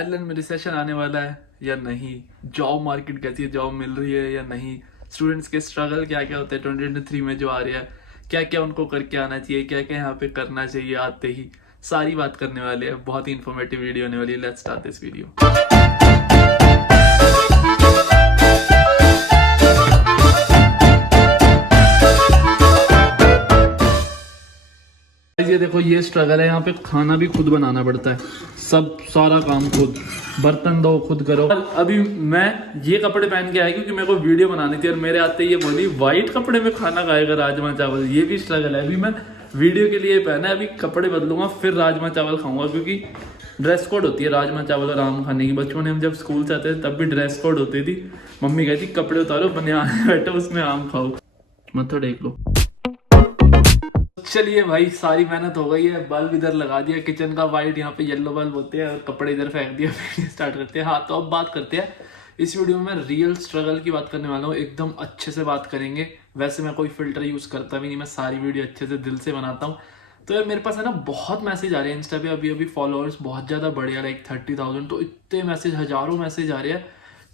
Ireland में recession आने वाला है या नहीं, जॉब मार्केट कैसी है, जॉब मिल रही है या नहीं, स्टूडेंट्स के स्ट्रगल क्या क्या होते हैं 2023 में जो आ रहा है, क्या क्या उनको करके आना चाहिए, क्या क्या यहाँ पे करना चाहिए आते ही, सारी बात करने वाले हैं। बहुत ही इन्फॉर्मेटिव वीडियो होने वाली है। Let's start this video. ये देखो, ये स्ट्रगल है। यहाँ पे खाना भी खुद बनाना पड़ता है, सब सारा काम खुद, बर्तन धो खुद करो। अभी मैं ये कपड़े पहन के आया क्योंकि मेरे को वीडियो बनानी थी और मेरे आते ये बोली व्हाइट कपड़े में खाना खाएगा, राजमा चावल। ये भी स्ट्रगल है। अभी मैं वीडियो के लिए पहना है, अभी कपड़े बदलूंगा फिर राजमा चावल खाऊंगा, क्योंकि ड्रेस कोड होती है राजमा चावल और आम खाने की। बचपन में हम जब स्कूल से आते थे तब भी ड्रेस कोड होती थी। मम्मी कहती कपड़े उतारो, बनियान बैठो उसमें आम खाओ। मत्था टेक लो। चलिए भाई, सारी मेहनत हो गई है। बल्ब इधर लगा दिया किचन का वाइट, यहाँ पे येलो बल्ब होते हैं, और कपड़े इधर फेंक दिया। फिर स्टार्ट करते हैं। हाँ, तो अब बात करते हैं। इस वीडियो में मैं रियल स्ट्रगल की बात करने वाला हूँ, एकदम अच्छे से बात करेंगे। वैसे मैं कोई फिल्टर यूज करता भी नहीं, मैं सारी वीडियो अच्छे से दिल से बनाता हूँ। तो यार मेरे पास है ना बहुत मैसेज आ रहे हैं इंस्टा पे। अभी अभी फॉलोअर्स बहुत ज़्यादा बढ़ गया, लाइक 30,000। तो इतने मैसेज, हजारों मैसेज आ रहे हैं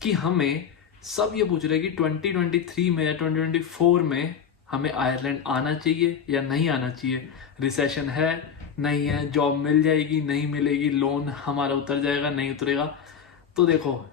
कि हमें सब ये पूछ रहे हैं कि 2023 में या 2024 में हमें आयरलैंड आना चाहिए या नहीं आना चाहिए। रिसेशन है, नहीं है, जॉब मिल जाएगी, नहीं मिलेगी, लोन हमारा उतर जाएगा, नहीं उतरेगा। तो देखो,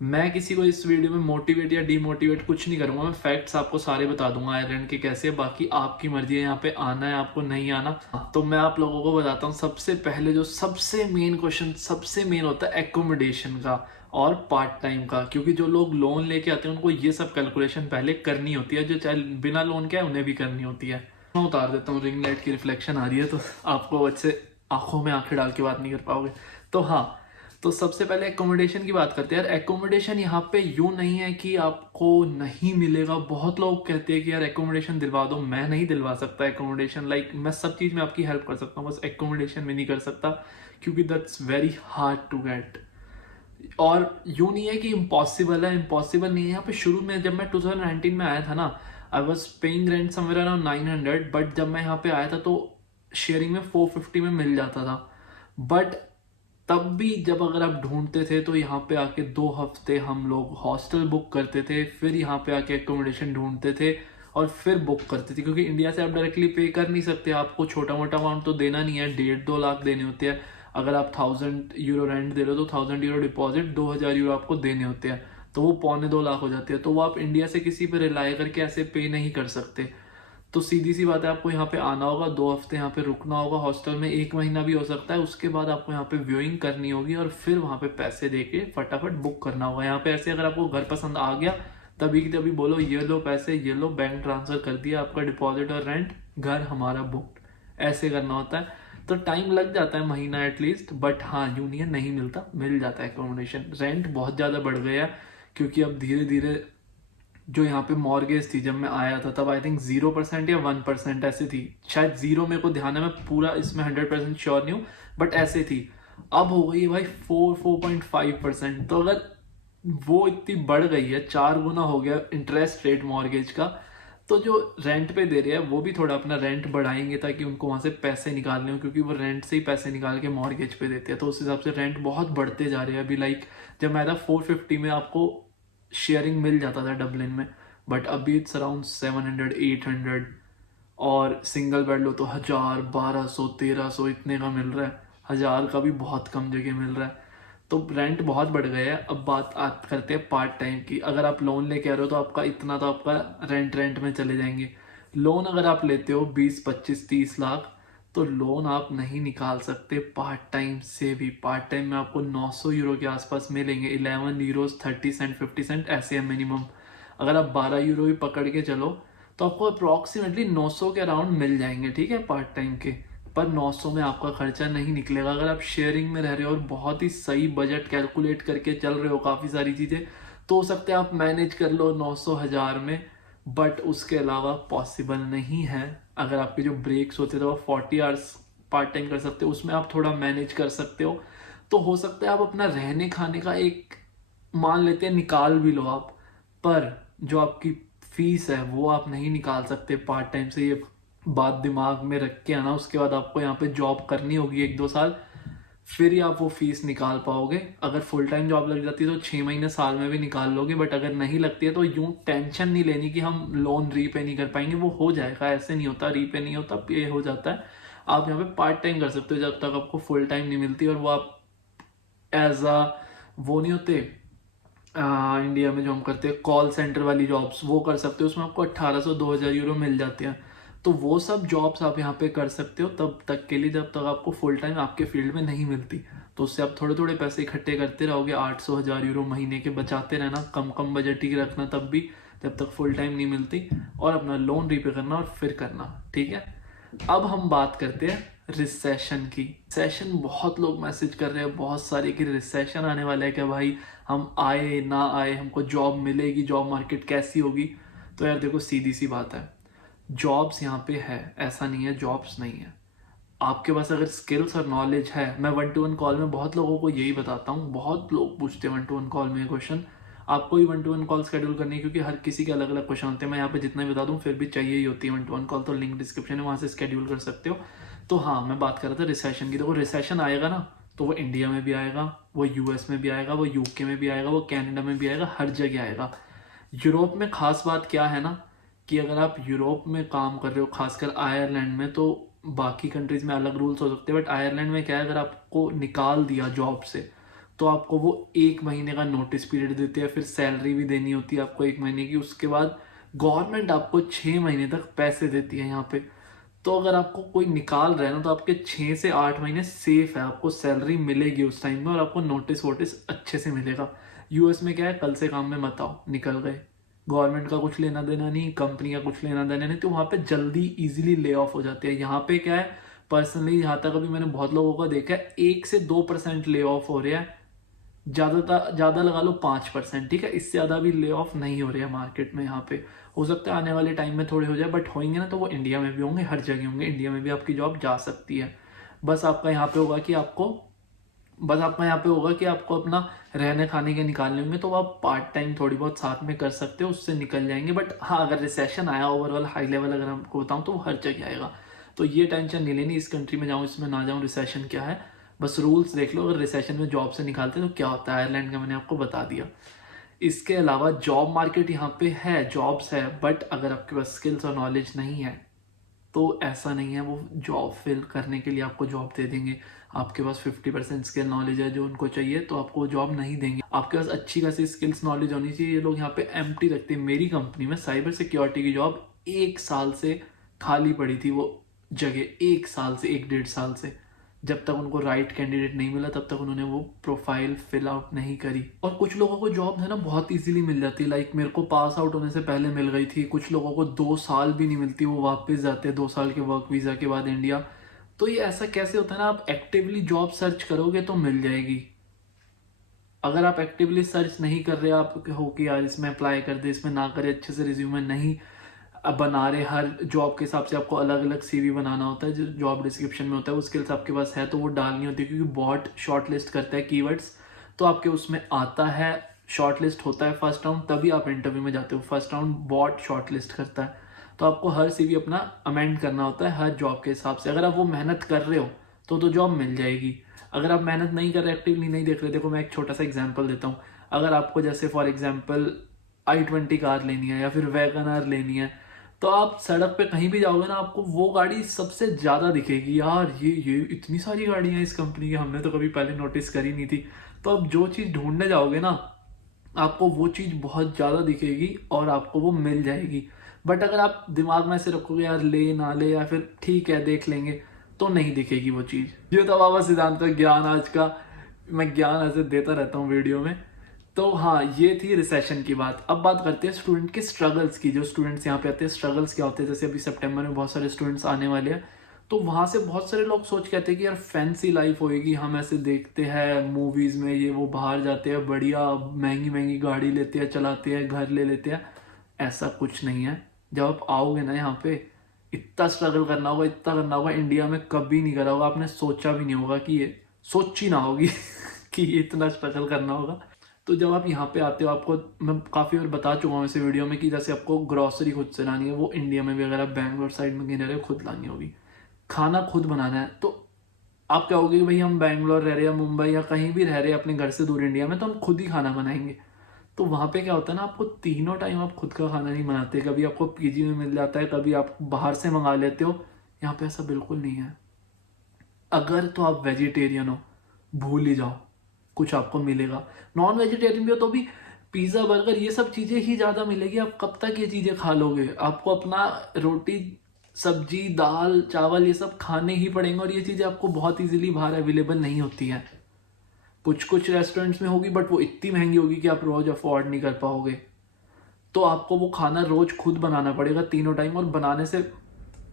मैं किसी को इस वीडियो में मोटिवेट या डीमोटिवेट कुछ नहीं करूंगा। मैं फैक्ट्स आपको सारे बता दूंगा आयरलैंड के कैसे। बाकी आपकी मर्जी है यहाँ पे आना है आपको, नहीं आना। तो मैं आप लोगों को बताता हूँ। सबसे पहले जो सबसे मेन क्वेश्चन, सबसे मेन होता है एकोमोडेशन का और पार्ट टाइम का। क्योंकि जो लोग लोन लेके आते हैं उनको ये सब कैलकुलेशन पहले करनी होती है, जो चाहे बिना लोन के है उन्हें भी करनी होती है। मैं उतार देता हूँ, रिंग लाइट की रिफ्लेक्शन आ रही है तो आपको अच्छे आंखों में आंखें डाल के बात नहीं कर पाओगे। तो हाँ, तो सबसे पहले एकोमोडेशन की बात करते हैं। यार एकोमोडेशन यहाँ पे यूं नहीं है कि आपको नहीं मिलेगा। बहुत लोग कहते हैं कि यार एकोमोडेशन दिलवा दो। मैं नहीं दिलवा सकता एकोमोडेशन। लाइक मैं सब चीज़ में आपकी हेल्प कर सकता हूँ, बस एकोमोडेशन में नहीं कर सकता, क्योंकि that's very hard to get. और यूं नहीं है कि इम्पॉसिबल है, इम्पॉसिबल नहीं है। यहाँ पे शुरू में जब मैं 2019 में आया था ना, I was paying rent somewhere around 900, but जब मैं यहाँ पे आया था तो शेयरिंग में 450 में मिल जाता था। बट तब भी जब अगर आप ढूंढते थे तो यहाँ पे आके 2 हफ्ते हम लोग हॉस्टल बुक करते थे, फिर यहाँ पे आके एकोमोडेशन ढूंढते थे और फिर बुक करते थे। क्योंकि इंडिया से आप डायरेक्टली पे कर नहीं सकते, आपको छोटा मोटा अमाउंट तो देना नहीं है, 1.5-2 लाख देने होते हैं। अगर आप 1000 यूरो रेंट दे रहे हो तो 1000 यूरो डिपॉजिट, 2000 यूरो आपको देने होते हैं, तो वो 1.25 लाख हो जाते हैं। तो वो आप इंडिया से किसी पे रिलाई करके ऐसे पे नहीं कर सकते। तो सीधी सी बात है, आपको यहाँ पे आना होगा, 2 हफ्ते यहाँ पे रुकना होगा हॉस्टल में, 1 महीना भी हो सकता है। उसके बाद आपको यहाँ पे व्यूइंग करनी होगी और फिर वहाँ पे पैसे देके फटाफट बुक करना होगा। यहाँ पे ऐसे अगर आपको घर पसंद आ गया तभी की तभी बोलो ये लो पैसे, ये लो, बैंक ट्रांसफर कर दिया, आपका डिपॉजिट और रेंट, घर हमारा बुक्ड। ऐसे करना होता है। तो टाइम लग जाता है, महीना एटलीस्ट। बट हाँ, यूनियन नहीं मिलता, मिल जाता है एकोमोडेशन। रेंट बहुत ज़्यादा बढ़ गया है क्योंकि अब धीरे धीरे जो यहाँ पे मॉर्गेज थी, जब मैं आया था तब आई थिंक 0% या 1% ऐसी थी, शायद 0, मेरे को ध्यान है, मैं पूरा इसमें 100% श्योर नहीं हूँ, बट ऐसे थी। अब हो गई है भाई 4.5%। तो अगर वो इतनी बढ़ गई है, 4 गुना हो गया इंटरेस्ट रेट मॉर्गेज का, तो जो रेंट पे दे रहे हैं वो भी थोड़ा अपना रेंट बढ़ाएंगे ताकि उनको वहां से पैसे निकालने हो, क्योंकि वो रेंट से ही पैसे निकाल के मॉर्गेज पे देते हैं। तो उस हिसाब से रेंट बहुत बढ़ते जा रहे हैं। अभी लाइक जब मैं था 450 में आपको शेयरिंग मिल जाता था डबलिन में, बट अभी इट्स अराउंड 700-800। और सिंगल बेड लो तो 1000, 1200, 1300 इतने का मिल रहा है। 1000 का भी बहुत कम जगह मिल रहा है। तो रेंट बहुत बढ़ गया है। अब बात करते हैं पार्ट टाइम की। अगर आप लोन लेके आ रहे हो तो आपका इतना तो आपका रेंट में चले जाएंगे। लोन अगर आप लेते हो 20, 25, 30 लाख, तो लोन आप नहीं निकाल सकते पार्ट टाइम से भी। पार्ट टाइम में आपको 900 यूरो के आसपास मिलेंगे, 11 यूरोज 30 सेंट 50 सेंट ऐसे है मिनिमम। अगर आप 12 यूरो भी पकड़ के चलो तो आपको अप्रॉक्सीमेटली 900 के अराउंड मिल जाएंगे, ठीक है, पार्ट टाइम के। पर 900 में आपका खर्चा नहीं निकलेगा। अगर आप शेयरिंग में रह रहे हो और बहुत ही सही बजट कैलकुलेट करके चल रहे हो, काफ़ी सारी चीज़ें, तो हो सकता है आप मैनेज कर लो 900-1000 में। बट उसके अलावा पॉसिबल नहीं है। अगर आपके जो ब्रेक्स होते थे वो 40 आवर्स पार्ट टाइम कर सकते हो, उसमें आप थोड़ा मैनेज कर सकते हो। तो हो सकता है आप अपना रहने खाने का एक, मान लेते हैं, निकाल भी लो आप, पर जो आपकी फीस है वो आप नहीं निकाल सकते पार्ट टाइम से। ये बात दिमाग में रख के आना। उसके बाद आपको यहाँ पे जॉब करनी होगी 1-2 साल, फिर ही आप वो फीस निकाल पाओगे। अगर फुल टाइम जॉब लग जाती है तो 6 महीने साल में भी निकाल लोगे, बट अगर नहीं लगती है तो यूं टेंशन नहीं लेनी कि हम लोन रीपे नहीं कर पाएंगे, वो हो जाएगा। ऐसे नहीं होता, रीपे नहीं होता, पे हो जाता है। आप यहाँ पे पार्ट टाइम कर सकते हो जब तक आपको फुल टाइम नहीं मिलती, और वो आप एज अ वो नहीं होते इंडिया में जो हम करते हैं कॉल सेंटर वाली जॉब्स, वो कर सकते हो। उसमें आपको 1800-2000 यूरो मिल जाते हैं। तो वो सब जॉब्स आप यहाँ पे कर सकते हो तब तक के लिए जब तक आपको फुल टाइम आपके फील्ड में नहीं मिलती। तो उससे आप थोड़े थोड़े पैसे इकट्ठे करते रहोगे, 800-1000 यूरो महीने के बचाते रहना, कम कम बजट ही रखना तब भी, जब तक फुल टाइम नहीं मिलती, और अपना लोन रीपे करना और फिर करना। ठीक है, अब हम बात करते हैं रिसेशन की। रिसेशन, बहुत लोग मैसेज कर रहे हैं बहुत सारे कि रिसेशन आने वाला है, क्या भाई हम आए ना आए हमको जॉब मिलेगी, जॉब मार्केट कैसी होगी। तो यार देखो, सीधी सी बात है, जॉब्स यहाँ पे है, ऐसा नहीं है जॉब्स नहीं है। आपके पास अगर स्किल्स और नॉलेज है, मैं 1-to-1 कॉल में बहुत लोगों को यही बताता हूँ, बहुत लोग पूछते हैं 1-to-1 कॉल में क्वेश्चन। आपको ही 1-to-1 कॉल शेड्यूल करनी है, क्योंकि हर किसी के अलग अलग क्वेश्चन होते हैं। मैं यहाँ पे जितना भी बता दूँ फिर भी चाहिए ही होती है 1-to-1 कॉल, तो लिंक डिस्क्रिप्शन है, वहाँ से शेड्यूल कर सकते हो। तो हाँ, मैं बात कर रहा था रिसेशन की। देखो, रिसेशन आएगा ना, तो वो इंडिया में भी आएगा, वो यूएस में भी आएगा, वो यूके में भी आएगा, वो कनाडा में भी आएगा, हर जगह आएगा। यूरोप में खास बात क्या है ना, कि अगर आप यूरोप में काम कर रहे हो, खासकर आयरलैंड में, तो बाकी कंट्रीज में अलग रूल्स हो सकते हैं, बट आयरलैंड में क्या है, अगर आपको निकाल दिया जॉब से तो आपको वो 1 महीने का नोटिस पीरियड देते हैं, फिर सैलरी भी देनी होती है आपको 1 महीने की। उसके बाद गवर्नमेंट आपको 6 महीने तक पैसे देती है यहाँ पे। तो अगर आपको कोई निकाल रहा है ना, तो आपके 6 से 8 महीने सेफ है, आपको सैलरी मिलेगी उस टाइम में, और आपको नोटिस वोटिस अच्छे से मिलेगा। यूएस में क्या है, कल से काम में मत आओ, निकल गए, गवर्नमेंट का कुछ लेना देना नहीं, कंपनी का कुछ लेना देना नहीं, तो वहाँ पे जल्दी इजीली ले ऑफ हो जाते हैं। यहाँ पे क्या है, पर्सनली यहाँ तक अभी मैंने बहुत लोगों को देखा है, 1 से 2% ले ऑफ हो रहा है, ज़्यादा लगा लो 5%। ठीक है, इससे ज़्यादा भी ले ऑफ नहीं हो रहा है मार्केट में यहाँ पे। हो सकता है आने वाले टाइम में थोड़े हो जाए, बट होंगे ना तो वो इंडिया में भी होंगे, हर जगह होंगे। इंडिया में भी आपकी जॉब जा सकती है। बस आपका यहाँ पे होगा कि आपको अपना रहने खाने के निकालने होंगे, तो आप पार्ट टाइम थोड़ी बहुत साथ में कर सकते हो, उससे निकल जाएंगे। बट हाँ, अगर रिसेशन आया ओवरऑल हाई लेवल अगर आपको बताऊँ तो वो हर जगह आएगा। तो ये टेंशन नहीं लेनी, इस कंट्री में जाऊँ इसमें ना जाऊँ, रिसेशन क्या है, बस रूल्स देख लो। अगर रिसेशन में जॉब से निकालते हैं तो क्या होता है, आयरलैंड का मैंने आपको बता दिया। इसके अलावा जॉब मार्केट यहाँ पे है, जॉब्स है, बट अगर आपके पास स्किल्स और नॉलेज नहीं है तो ऐसा नहीं है वो जॉब फिल करने के लिए आपको जॉब दे देंगे। आपके पास 50% स्किल नॉलेज है जो उनको चाहिए, तो आपको जॉब नहीं देंगे। आपके पास अच्छी खासी स्किल्स नॉलेज होनी चाहिए। ये लोग यहाँ पे एम्प्टी रखते हैं। मेरी कंपनी में साइबर सिक्योरिटी की जॉब 1 साल से खाली पड़ी थी, वो जगह 1 साल से, 1-1.5 साल से। जब तक उनको राइट कैंडिडेट नहीं मिला तब तक उन्होंने वो प्रोफाइल फिल आउट नहीं करी। और कुछ लोगों को जॉब है ना बहुत इजीली मिल जाती है, लाइक मेरे को पास आउट होने से पहले मिल गई थी। कुछ लोगों को 2 साल भी नहीं मिलती, वो वापस जाते हैं 2 साल के वर्क वीजा के बाद इंडिया। तो ये ऐसा कैसे होता है ना, आप एक्टिवली जॉब सर्च करोगे तो मिल जाएगी। अगर आप एक्टिवली सर्च नहीं कर रहे, आप हो कि यार इसमें अप्लाई कर दे, इसमें ना करे, अच्छे से रिज्यूमे नहीं अब बना रहे, हर जॉब के हिसाब से आपको अलग अलग सीवी बनाना होता है, जो जॉब डिस्क्रिप्शन में होता है वो स्किल्स आपके पास है तो वो डालनी होती है, क्योंकि बॉट शॉर्टलिस्ट करता है कीवर्ड्स, तो आपके उसमें आता है, शॉर्टलिस्ट होता है फर्स्ट राउंड, तभी आप इंटरव्यू में जाते हो। फर्स्ट राउंड बॉट शॉर्टलिस्ट करता है, तो आपको हर सीवी अपना अमेंड करना होता है हर जॉब के हिसाब से। अगर आप वो मेहनत कर रहे हो तो जॉब मिल जाएगी। अगर आप मेहनत नहीं कर रहे, एक्टिवली नहीं देख रहे, देखो मैं एक छोटा सा एग्जाम्पल देता हूँ। अगर आपको जैसे फॉर एग्जाम्पल i20 कार लेनी है या फिर वैगन लेनी है, तो आप सड़क पे कहीं भी जाओगे ना, आपको वो गाड़ी सबसे ज्यादा दिखेगी। यार ये इतनी सारी गाड़ियां हैं इस कंपनी की, हमने तो कभी पहले नोटिस करी नहीं थी। तो आप जो चीज ढूंढने जाओगे ना, आपको वो चीज बहुत ज्यादा दिखेगी और आपको वो मिल जाएगी। बट अगर आप दिमाग में ऐसे रखोगे यार ले ना ले, या फिर ठीक है देख लेंगे, तो नहीं दिखेगी वो चीज। ये तो बाबा सिद्धांत का ज्ञान आज का, मैं ज्ञान ऐसे देता रहता हूँ वीडियो में। तो हाँ, ये थी रिसेशन की बात। अब बात करते हैं स्टूडेंट के स्ट्रगल्स की। जो स्टूडेंट्स यहाँ पे आते हैं, स्ट्रगल्स क्या होते हैं, जैसे अभी सितंबर में बहुत सारे स्टूडेंट्स आने वाले हैं, तो वहाँ से बहुत सारे लोग सोच के आते हैं कि यार फैंसी लाइफ होएगी, हम ऐसे देखते हैं मूवीज में, ये वो बाहर जाते हैं, बढ़िया महंगी महंगी गाड़ी लेते हैं, चलाते हैं, घर ले लेते हैं। ऐसा कुछ नहीं है। जब आप आओगे ना यहाँ पे, इतना स्ट्रगल करना होगा, इतना करना होगा, इंडिया में कभी नहीं करा होगा, आपने सोचा भी नहीं होगा कि ये सोची ना होगी कि इतना स्ट्रगल करना होगा। तो जब आप यहाँ पे आते हो, आपको मैं काफ़ी बार बता चुका हूँ इसे वीडियो में कि जैसे आपको ग्रॉसरी खुद से लानी है, वो इंडिया में भी अगर आप बैंगलोर साइड में कहीं रह रहे हो खुद लानी होगी। खाना खुद बनाना है, तो आप कहोगे कि भाई हम बैंगलोर रह रहे हैं, मुंबई या कहीं भी रह रहे हैं अपने घर से दूर इंडिया में, तो हम खुद ही खाना बनाएंगे। तो वहाँ पे क्या होता है ना, आपको तीनों टाइम आप खुद का खाना नहीं बनाते, कभी आपको पीजी में मिल जाता है, कभी आप बाहर से मंगा लेते हो। यहाँ पे ऐसा बिल्कुल नहीं है। अगर तो आप वेजिटेरियन हो, भूल ही जाओ, कुछ आपको मिलेगा। नॉन वेजिटेरियन भी हो तो भी पिज़्ज़ा बर्गर ये सब चीज़ें ही ज़्यादा मिलेगी। आप कब तक ये चीज़ें खा लोगे? आपको अपना रोटी सब्जी दाल चावल ये सब खाने ही पड़ेंगे, और ये चीज़ें आपको बहुत इजीली बाहर अवेलेबल नहीं होती है। कुछ कुछ रेस्टोरेंट्स में होगी, बट वो इतनी महंगी होगी कि आप रोज़ अफोर्ड नहीं कर पाओगे। तो आपको वो खाना रोज़ खुद बनाना पड़ेगा तीनों टाइम, और बनाने से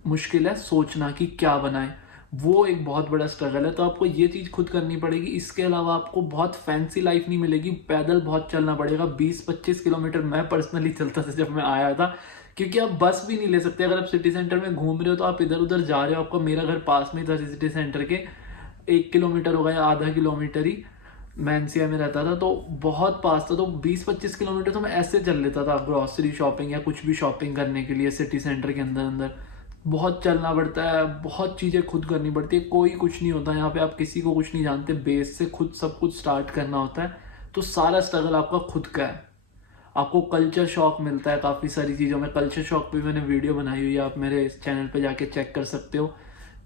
मुश्किल है सोचना कि क्या बनाएं, वो एक बहुत बड़ा स्ट्रगल है। तो आपको ये चीज़ खुद करनी पड़ेगी। इसके अलावा आपको बहुत फैंसी लाइफ नहीं मिलेगी, पैदल बहुत चलना पड़ेगा। 20-25 किलोमीटर मैं पर्सनली चलता था जब मैं आया था, क्योंकि आप बस भी नहीं ले सकते। अगर आप सिटी सेंटर में घूम रहे हो तो आप इधर उधर जा रहे हो, आपको, मेरा घर पास में था सिटी सेंटर के, 1 किलोमीटर होगा या आधा किलोमीटर ही, मैं एनसीआर में रहता था तो बहुत पास था। तो 20-25 किलोमीटर तो मैं ऐसे चल लेता था ग्रॉसरी शॉपिंग या कुछ भी शॉपिंग करने के लिए सिटी सेंटर के अंदर अंदर। बहुत चलना पड़ता है, बहुत चीज़ें खुद करनी पड़ती है, कोई कुछ नहीं होता यहाँ पे, आप किसी को कुछ नहीं जानते, बेस से खुद सब कुछ स्टार्ट करना होता है। तो सारा स्ट्रगल आपका खुद का है। आपको कल्चर शॉक मिलता है काफ़ी सारी चीज़ों में। कल्चर शॉक पे मैंने वीडियो बनाई हुई है, आप मेरे इस चैनल पे जाके चेक कर सकते हो।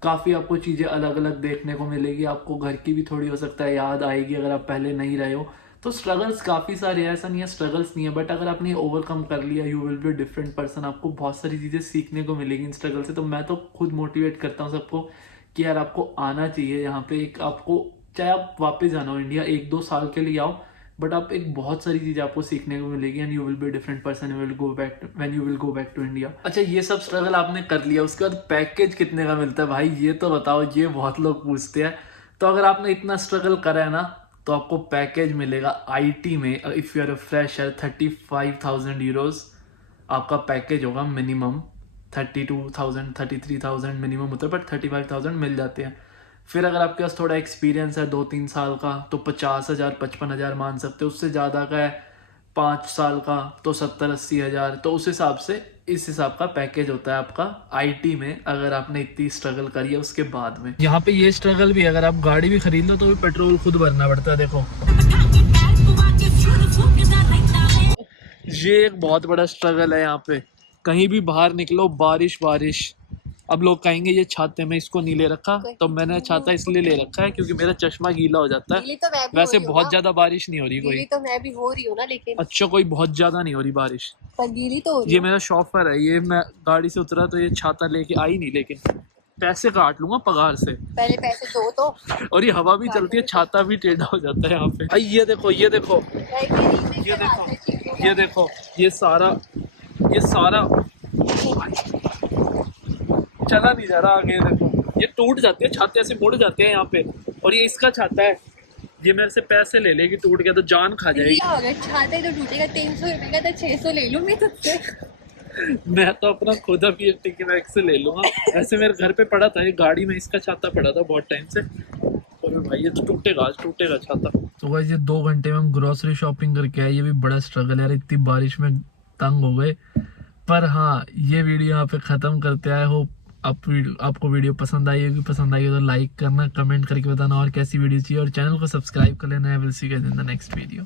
काफ़ी आपको चीज़ें अलग अलग देखने को मिलेगी। आपको घर की भी थोड़ी हो सकता है याद आएगी अगर आप पहले नहीं रहे हो। तो स्ट्रगल्स काफ़ी सारे हैं, ऐसा नहीं है स्ट्रगल्स नहीं है, बट अगर आपने ओवरकम कर लिया you will be different person. आपको बहुत सारी चीज़ें सीखने को मिलेगी इन स्ट्रगल से। तो मैं तो खुद मोटिवेट करता हूँ सबको कि यार आपको आना चाहिए यहाँ पे। एक आपको, चाहे आप वापस जाना हो इंडिया 1-2 साल के लिए आओ, बट आप एक बहुत सारी चीज़ें आपको सीखने को मिलेगी, and you will be different person you will go back when you will go back to India. अच्छा, ये सब स्ट्रगल आपने कर लिया, उसके बाद पैकेज कितने का मिलता है भाई, ये तो बताओ, ये बहुत लोग पूछते हैं। तो अगर आपने इतना स्ट्रगल करा है ना, तो आपको पैकेज मिलेगा आईटी में, if you are a fresher, 35,000 euros आपका पैकेज होगा मिनिमम। 32,000 33,000 मिनिमम होता है, बट 35,000 मिल जाते हैं। फिर अगर आपके पास थोड़ा एक्सपीरियंस है 2-3 साल का, तो 50,000 55,000 मान सकते हो। उससे ज़्यादा का है 5 साल का तो 70-80 हज़ार। तो उस हिसाब से, इस हिसाब का पैकेज होता है आपका आईटी में, अगर आपने इतनी स्ट्रगल करी है उसके बाद में। यहाँ पे ये स्ट्रगल भी, अगर आप गाड़ी भी खरीद लो तो भी पेट्रोल खुद भरना पड़ता है। देखो, ये एक बहुत बड़ा स्ट्रगल है यहाँ पे। कहीं भी बाहर निकलो, बारिश बारिश। अब लोग कहेंगे ये छाते में इसको नहीं ले रखा, तो मैंने छाता इसलिए ले रखा है क्योंकि मेरा चश्मा गीला हो जाता है। तो वैसे बहुत ज्यादा बारिश नहीं हो रही कोई। तो मैं भी हो रही हूँ ना, लेकिन अच्छा, कोई बहुत ज्यादा नहीं हो रही बारिश, पर गीली तो हो रही ये मेरा शॉफर है, ये मैं गाड़ी से उतरा तो ये छाता लेके आई नहीं, लेकिन पैसे काट लूंगा पगार से। पहले पैसे दो तो। और ये हवा भी चलती है, छाता भी टेढ़ा हो जाता है यहाँ पे। आई ये देखो, ये देखो, ये देखो, ये देखो, ये सारा चला नहीं जा रहा आगे। देखो, ये टूट जाते हैं छाते, ऐसे मुड़ जाते हैं यहाँ पे। और ये इसका छाता है, ये मेरे से पैसे ले लेगी, टूट गया तो जान खा जाएगी। छाता तो टूटेगा, 300 रुपए का तो 600 ले लूँ मैं तुझसे। मैं तो अपना खुद अभी टिकट से ले लूंगा। ऐसे मेरे घर पे पड़ा था, ये गाड़ी में इसका छाता पड़ा था बहुत टाइम से। और भाई ये तो टूटेगा, आज टूटेगा छाता। तो गाइस, ये 2 घंटे में हम ग्रोसरी शॉपिंग करके आए। ये भी बड़ा स्ट्रगल है यार, इतनी बारिश में तंग हो गए। पर हाँ, ये वीडियो यहाँ पे खत्म करते आए। होप आपको वीडियो पसंद आई होगी। पसंद आई हो तो लाइक करना, कमेंट करके बताना और कैसी वीडियो चाहिए, और चैनल को सब्सक्राइब कर लेना है। Will see you guys in the next video.